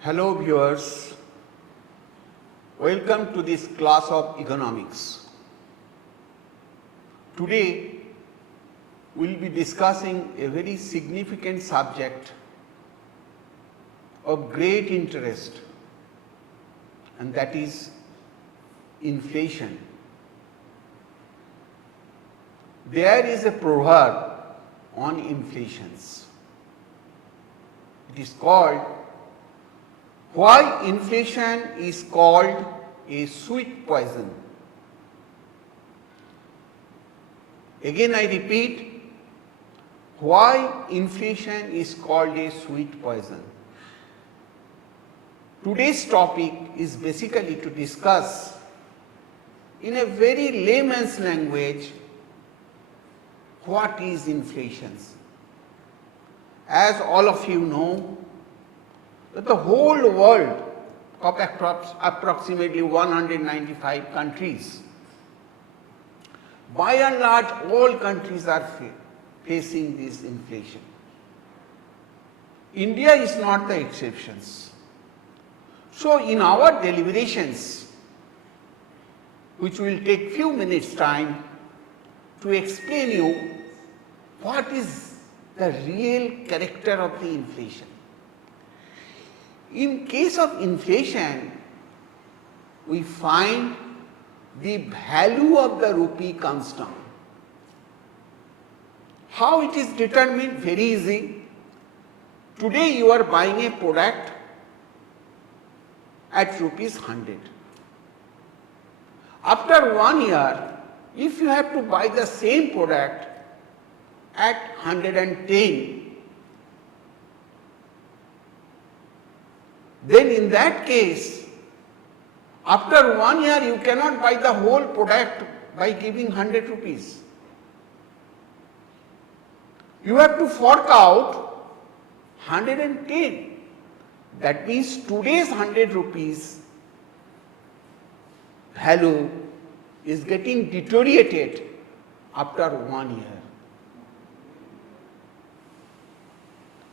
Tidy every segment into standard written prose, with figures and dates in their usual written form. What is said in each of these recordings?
Hello viewers, welcome to this class of economics. Today we will be discussing a very significant subject of great interest, and that is inflation. There is a proverb on inflations. It is called "Why inflation is called a sweet poison." Again I repeat, why inflation is called a sweet poison. Today's topic is basically to discuss in a very layman's language what is inflation. As all of you know, that the whole world of approximately 195 countries, by and large all countries are facing this inflation. India is not the exception. So in our deliberations, which will take few minutes time to explain you what is the real character of the inflation. In case of inflation, we find the value of the rupee comes down. How it is determined? Very easy. Today you are buying a product at rupees 100. After 1 year, if you have to buy the same product at 110, then in that case, after 1 year you cannot buy the whole product by giving 100 rupees. You have to fork out 110. That means today's 100 rupees value is getting deteriorated after 1 year.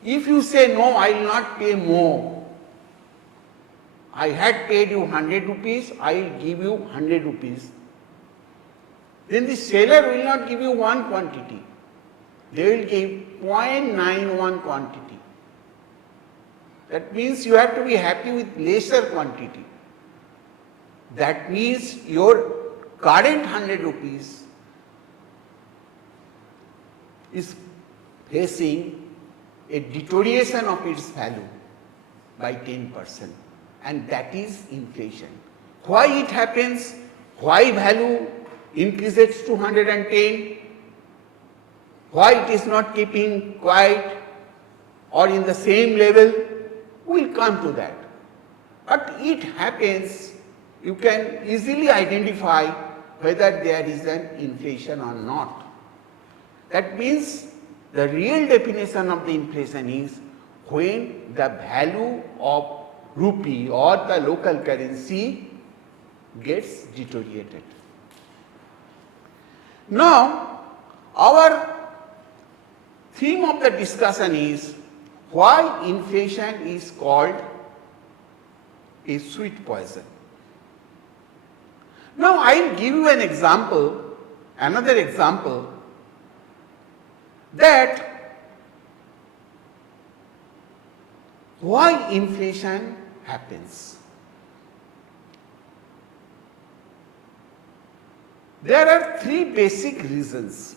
If you say, no, I will not pay more, I had paid you 100 rupees, I will give you 100 rupees, then the seller will not give you one quantity, they will give 0.91 quantity. That means you have to be happy with lesser quantity. That means your current 100 rupees is facing a deterioration of its value by 10%, and that is inflation. Why it happens? Why value increases to 110? Why it is not keeping quiet or in the same level? We will come to that. But it happens, you can easily identify whether there is an inflation or not. That means the real definition of the inflation is when the value of rupee or the local currency gets deteriorated. Now, our theme of the discussion is why inflation is called a sweet poison. Now, I will give you an example, another example, that why inflation happens. There are three basic reasons.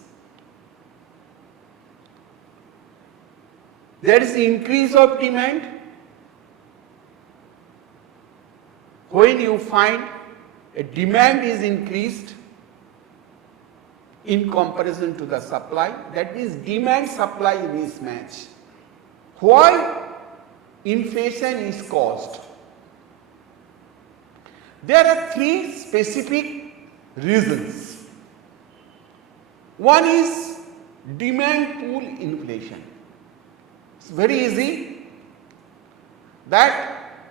There is increase of demand. When you find a demand is increased in comparison to the supply, that is demand-supply mismatch. Why inflation is caused? There are three specific reasons. One is demand pool inflation. It's very easy that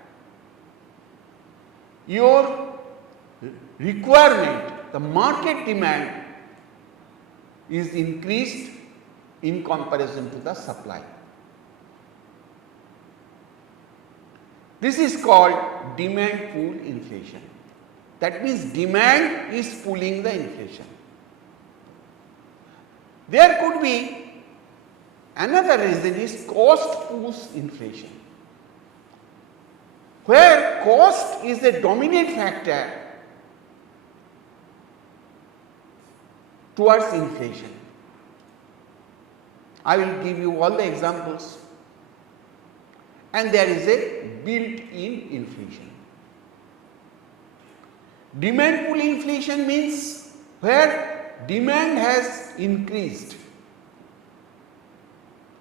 your requirement, the market demand is increased in comparison to the supply. This is called demand pull inflation. That means demand is pulling the inflation. There could be another reason is cost pulls inflation, where cost is the dominant factor towards inflation. I will give you all the examples. And there is a built-in inflation. Demand pull inflation means where demand has increased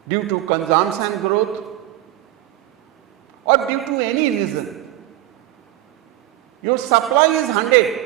due to consumption growth or due to any reason. Your supply is 100,